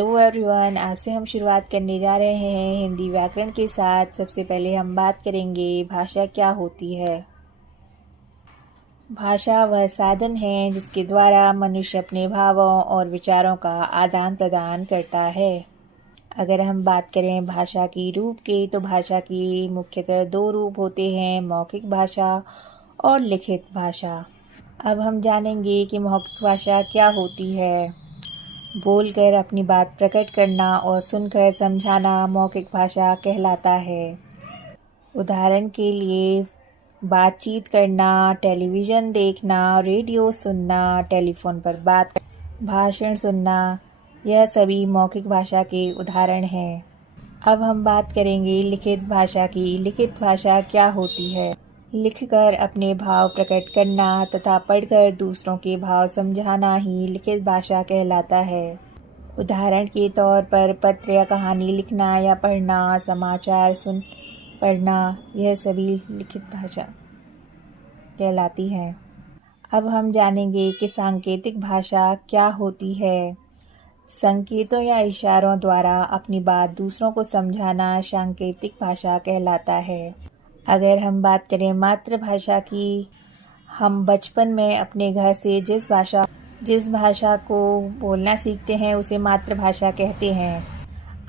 Hello everyone, आज से हम शुरुआत करने जा रहे हैं हिंदी व्याकरण के साथ। सबसे पहले हम बात करेंगे भाषा क्या होती है। भाषा वह साधन है जिसके द्वारा मनुष्य अपने भावों और विचारों का आदान प्रदान करता है। अगर हम बात करें भाषा की रूप के, तो भाषा की मुख्यतः दो रूप होते हैं, मौखिक भाषा और लिखित भाषा। अब हम जानेंगे कि मौखिक भाषा क्या होती है। बोलकर अपनी बात प्रकट करना और सुनकर समझाना मौखिक भाषा कहलाता है। उदाहरण के लिए बातचीत करना, टेलीविज़न देखना, रेडियो सुनना, टेलीफोन पर बात, भाषण सुनना, यह सभी मौखिक भाषा के उदाहरण हैं। अब हम बात करेंगे लिखित भाषा की। लिखित भाषा क्या होती है? लिखकर अपने भाव प्रकट करना तथा पढ़कर दूसरों के भाव समझाना ही लिखित भाषा कहलाता है। उदाहरण के तौर पर पत्र या कहानी लिखना या पढ़ना, समाचार पढ़ना, यह सभी लिखित भाषा कहलाती है। अब हम जानेंगे कि सांकेतिक भाषा क्या होती है। संकेतों या इशारों द्वारा अपनी बात दूसरों को समझाना सांकेतिक भाषा कहलाता है। अगर हम बात करें मातृभाषा की, हम बचपन में अपने घर से जिस भाषा को बोलना सीखते हैं उसे मातृभाषा कहते हैं।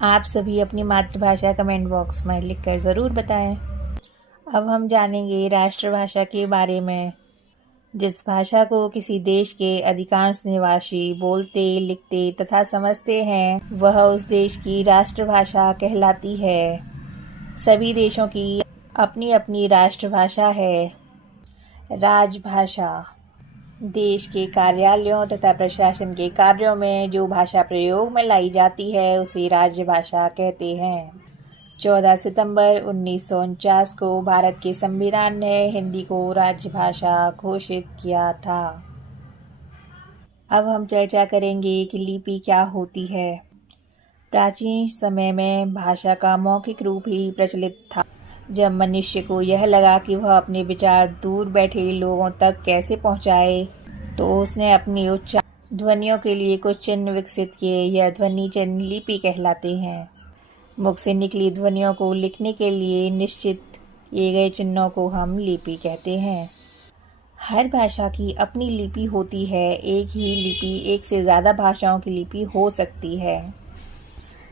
आप सभी अपनी मातृभाषा कमेंट बॉक्स में लिखकर ज़रूर बताएं। अब हम जानेंगे राष्ट्रभाषा के बारे में। जिस भाषा को किसी देश के अधिकांश निवासी बोलते, लिखते तथा समझते हैं, वह उस देश की राष्ट्रभाषा कहलाती है। सभी देशों की अपनी अपनी राष्ट्रभाषा है। राजभाषा देश के कार्यालयों तथा प्रशासन के कार्यों में जो भाषा प्रयोग में लाई जाती है उसे राजभाषा कहते हैं। 14 सितंबर 1949 को भारत के संविधान ने हिंदी को राजभाषा घोषित किया था। अब हम चर्चा करेंगे कि लिपि क्या होती है। प्राचीन समय में भाषा का मौखिक रूप ही प्रचलित था। जब मनुष्य को यह लगा कि वह अपने विचार दूर बैठे लोगों तक कैसे पहुंचाए, तो उसने अपनी उच्चारण ध्वनियों के लिए कुछ चिन्ह विकसित किए। यह ध्वनि चिन्ह लिपि कहलाते हैं। मुख से निकली ध्वनियों को लिखने के लिए निश्चित किए गए चिन्हों को हम लिपि कहते हैं। हर भाषा की अपनी लिपि होती है। एक ही लिपि एक से ज़्यादा भाषाओं की लिपि हो सकती है।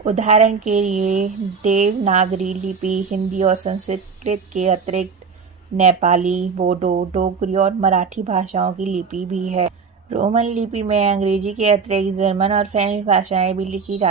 उदाहरण के लिए देवनागरी लिपि हिंदी और संस्कृत के अतिरिक्त नेपाली, बोडो, डोगरी और मराठी भाषाओं की लिपि भी है। रोमन लिपि में अंग्रेजी के अतिरिक्त जर्मन और फ्रेंच भाषाएं भी लिखी जाती हैं।